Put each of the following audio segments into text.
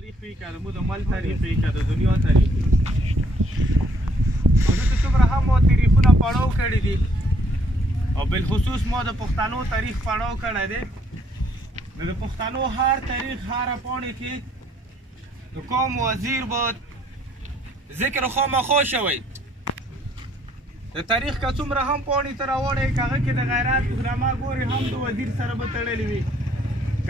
تاریخ وی که مو د مل تاریخ وی که د دنیا تاریخ وي او دلته څومره هم ما تاریخونه پړاو کړي دي او بالخصوص ما د پښتنو تاریخ پړاو کړی دی نو د پښتنو هر تاریخ هره پاڼې کې د کوم وزیر به ذکر خامخا شوی د تاریخ که څومره هم پاڼې ته راوړی که هغه کې د غیرت ډرامه ګورې هم د وزیر سره به تړلې وي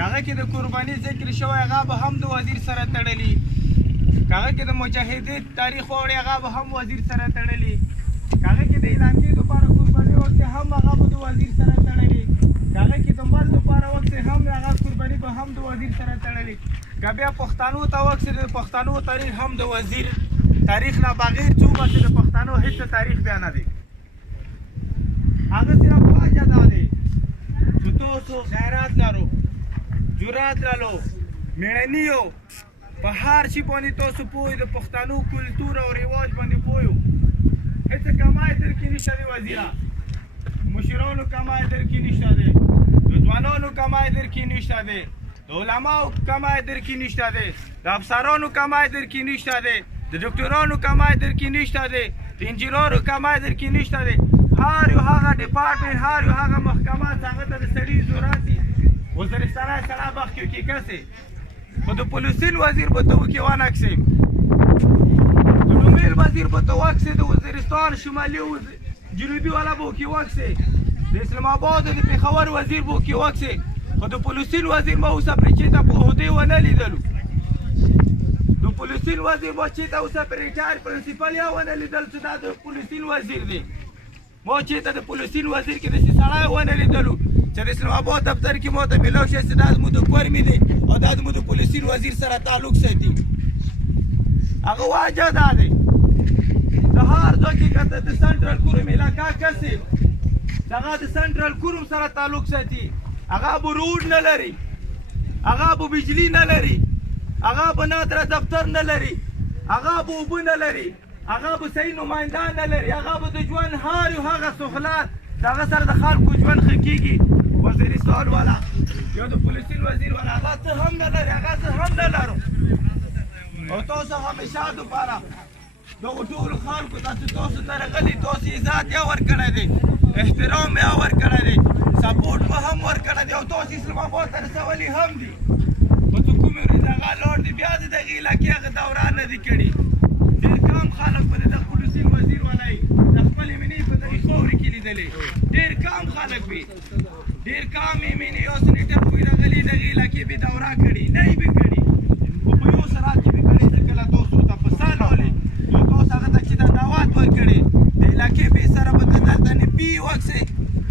که هغه کې د قرباني ذکر شوی هغه به هم د وزیر سره تړلي که هغه کې د مجاهدین تاریخ واوړي هغه به هم وزیر سره تړلي که هغه کې د اعلامیې دپاره قرباني وکړي هم هغه به د وزیر سره تړلي که هغه کې د مل دپاره وکړي هم هغه قرباني به هم د وزیر سره تړلي که بیا پښتنو ته وکړي د پښتنو تاریخ هم د وزیر تاریخ نه بغیر څوک چې د پښتنو هېڅ تاریخ بیا نه دی هغه صرف وجه دا دی چې تاسو غیرت لرو جرأت لرو مېړني یو په هر شي باندې تاسو پوه د پښتنو کلتور او رواج باندې پوه یو هېڅ کمای در کې نشته دی وزیره مشرانو کمای در کې نشته دی د ځوانانو کمای در کې نشته دی د علماو کمای در کې نشته دی د افسرانو کمای در کې نشته دی د ډاکټرانو کمای در کې نشته دی د انجینرانو کمای در کې نشته دی هر یو هغه ډپارټمنټ هر یو هغه محکمه چې هغه ته د سړي ضرورت دي وزیرستان سړی بخت کې کسې خو د پولیسین وزیر به ته وکې وانکسې د ډومیل وزیر به ته وکسې د وزیرستان شمالي جنوبي والا به وکې وکسې د اسلام آباد د پېښور وزیر به وکې وکسې خو د پولیسین وزیر به اوسه پرې چېرته په عهدې ونه لیدلو د پولیسین وزیر به چېرته اوسه پرې ریټایر پرنسپل یا ونه لیدل چې دا د پولیسین وزیر دی ما چېرته د پولیسین وزیر کې داسې سړی ونه لیدلو چې د اسلام آباد دفتر کې ما ته میلاو شي چې دا زموږ د کور مې دی او دا زموږ د پولیسین وزیر سره تعلق ساتي هغه وجه دا دی د هر ځای کې که د سنټرل کوروم علاقه کسې هغه د سنټرل کوروم سره تعلق ساتي هغه به روډ نه لري هغه به بجلي نه لري هغه به نادره دفتر نه لري هغه به اوبه نه لري هغه به صحیح نمایندان نه لري هغه به د ژوند هر یو هغه سهولت د هغه سره د خلکو ژوند ښه کېږي وزیرستان والا یا د پولیسین وزیر والا هغه څه هم نه لري هغه څه هم نه لرو او تاسو همیشه دپاره دغو ټولو خلکو ته چې تاسو ته راغلي تاسو عزت یې ورکړی دی احترام یې ورکړی دی سپورټ به هم ورکړی دی او تاسو اسلام آباد ته رسولي هم دي خو چې کومې ورځې هغه لاړ دي بیا د دغې علاقې هغه دوران نه دي کړي ډېر کم خلک به د پولیسین وزیر والا یي د خپلې مینې په دغې خاورې کې لیدلې ډېر کم خلک وي ډېر کم یې مینې یو سنیټر کوی راغلي دغې علاقې به دوره کړي نه یې به کړي خو په یو سرحد کې به کړي چې کله تاسو ته په سر راولي نو تاسو هغه ته چې دا دعوت ورکړې د علاقې به سره به درته نه پي وکسې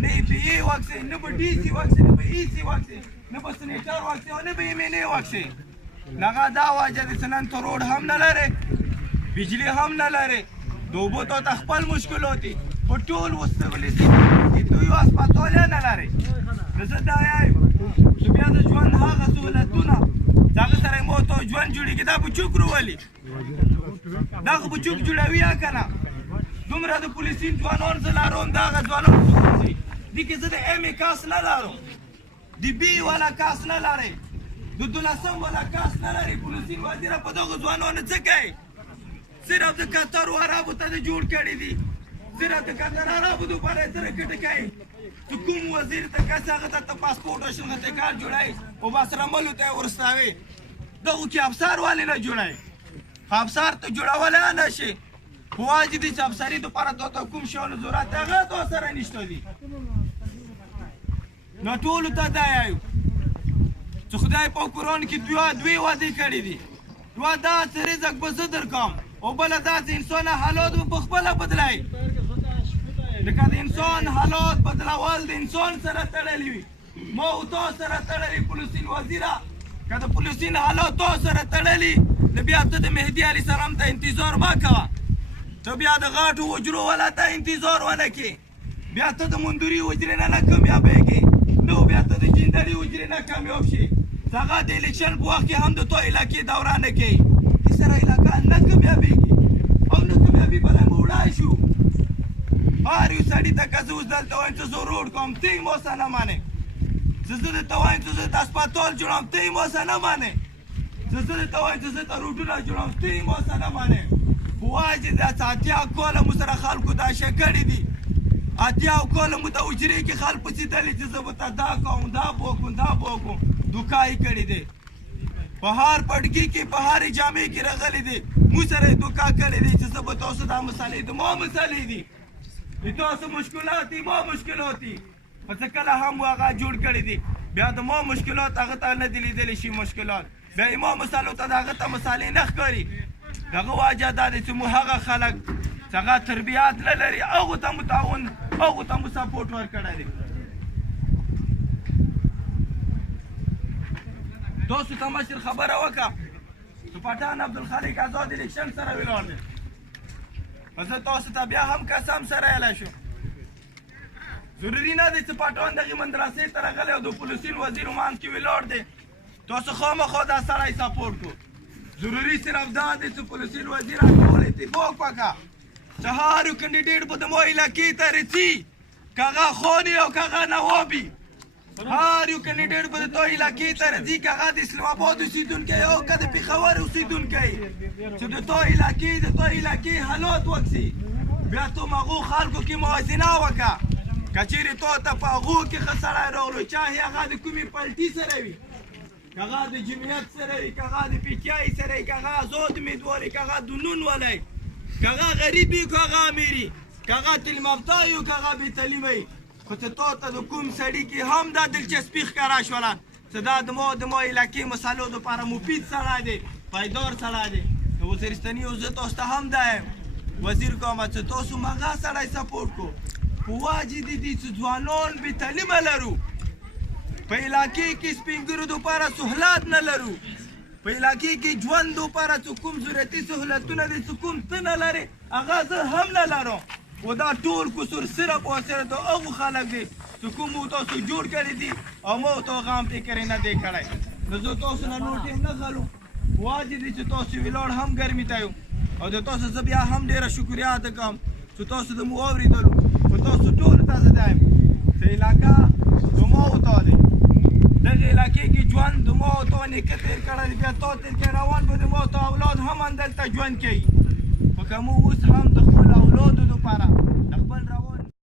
نه یې پي وکسې نه به ډي سي وکسې نه به ای سي وکسې نه به سنیټر وکسې او نه به یې مینې وکسې هغه دا وجه دی چې نن ته روډ هم نه لرې بجلی هم نه لرې د اوبو ته خپل مشکلات دي په ټول وسولی سیمې دوی یو هسپتال یې نه لرې نو زه دا وایم چې بیا د ژوند هغه سهولتونه چې هغه سره یې مو ته ژوند جوړېږي دا به څوک روولي دا خو به څوک جوړوي یا که نه دومره د پولیسین ځوانان زه لرم دغه ځوانان دي کې زه د ایم ای کاس نه لرم د بي والا کاس نه لرې د 12 والا کاس نه لري پولیسین وزیره په دغو ځوانانو څه کوي صرف د قطر و عربو ته د جوړ کړي دي صرف د قطر عربو دپاره یې سره کټه کوي چې کوم وزیر ته کس هغه ته پاسپورټ او شنغتې کارت جوړوي او بس رملو ته یې ورستوي دغو کې افسر ولې نه جوړوي افسر ته جوړولی نه شي خو واجب دي چې افسري دپاره تا ته کوم شیانو ضرورت دی هغه تا سره نشته دي نو ټولو ته دا یایو چې خدای په قرآن کې دوی وعدې کړي دي یوه داسې رزق به زه درکوم او بله داسې انسان حالات به په خپله بدلوي لکه د انسان حالات بدلول د انسان سره تړلي وي ما او تا سره تړلي پولیسین وزیره که د پولیسین حالات تا سره تړلي نو بیا ته د مهدي علیه السلام ته انتظار مه کوه ته بیا د غاټو حجرو والا ته انتظار ونه کړې بیا ته د مندوري حجرې نه کامیابېږې نو بیا ته د جندري حجرې نه کامیاب شي هغه د الیکشن په وخت کې هم د تو علاقې دوره نه کوي دې سره علاقه نه کامیابېږي او نه کامیابي بله مو وړای شو هر یو سړي ته که زه اوس دلته وایم چې زه روډ کوم ته یې موسه نه منې چې زه درته وایم چې زه د هسپتال جوړوم ته یې موسه نه منې زه درته وایم چې زه ته روډونه جوړوم ستړي مو سره منې خو وایه چې دا اتیا کاله مو سره خلکو دا شی کړي دي اتیا کاله مو ته حجرې کې خلکو سیدلي چې زه به ته دا کوم دا به وکړم دا به وکړم دوکه یې کړې دی په هر پټکي کې په هرې جامې کې راغلی دی مو سره یې دوکه کړې دی چې زه به تاسو دا مسالې دي ما مسالې دي د تاسو مشکلات دي ما مشکلات دي خو څه کله هم هغه جوړ کړي دي بیا د ما مشکلات هغه ته نه دي لیدلی شي مشکلات بیا یې ما مسالو ته د هغه ته مسالې نه ښکاري د هغه وجه دا دی چې مو هغه خلک چې هغه تربیات نه لري هغو ته مو تعاون هغو ته مو سپورټ ورکړی دی تاسو ته مشر خبره وکړه چې پټان عبدالخالق آزاد الیکشن سره ولاړ دی زه تاسو ته بیا هم قسم سره ویلی شم ضروري نه دی چې پټان دغې مدرسې ته راغلی او د پولیسین وزیر منځ کې ولاړ دی تاسو خامخا دا سړی سپورټ کړو ضروري صرف دا دی چې پولیسین وزیر ټول اتفاق وکړه چې هر یو کینډیډیټ به زموږ علاقې ته رسي که هغه خاني او که هغه نوابي هر یو کینډیډیټ به د تا علاقې ته راځي که هغه د اسلام آباد اوسېدونکی او که د پېښور اوسېدونکی چې د تا علاقې حالات وکړي بیا تو هغو خلکو کې موازنه وکړه که چېرې تا ته په هغو کې ښه سړی راغلو چاهې هغه د کومې پلټي سره وي که هغه د جمعیت سره وي که هغه د پي ټي آی سره وي که هغه آزاد امیدوار وي که هغه د نون ولی که هغه غریب وي که هغه امیر وي که هغه تعلیم یافته وي که هغه بې تعلیمه وي خو چې تا ته د کوم سړي کې هم دا دلچسپي ښکاره شوله چې دا د ما علاقې مسالو دپاره مفید سړی دی پایدار سړی دی د وزیرستاني او زه تاسو ته هم دا یم وزیر کومه چې تاسو هم هغه سړی سپورټ کړو په وجې د دې چې ځوانان بې تعلیمه لرو په علاقې کې سپین ږیرو دپاره سهولت نه لرو په علاقې کې ژوند دپاره چې کوم ضرورتي سهولتونه دي چې کوم ته نه لرې هغه زه هم نه لرم و دا ټول قصور صرف او صرف د هغو خلک دي چې کوم مو تاسو جوړ کړي دي او ما ورته هغه هم فکر یې نه دی کړی نو زه تاسو نه نور ټیم نه خلو واجب دي چې تاسو ولاړ هم ګرمي ته یو او د تاسو زه بیا هم ډېره شکریا ادا کوم چې تاسو د مو اورېدلو خو تاسو ټولو ته زه دایم چې علاقه زما ورته دی دغې علاقې کې ژوند د ما ورته نیکه تېر کړی دی بیا تا تېر کړی روان به د ما ورته اولاد هم همدلته ژوند کوي خو که موږ اوس هم د خپل اولادو دپاره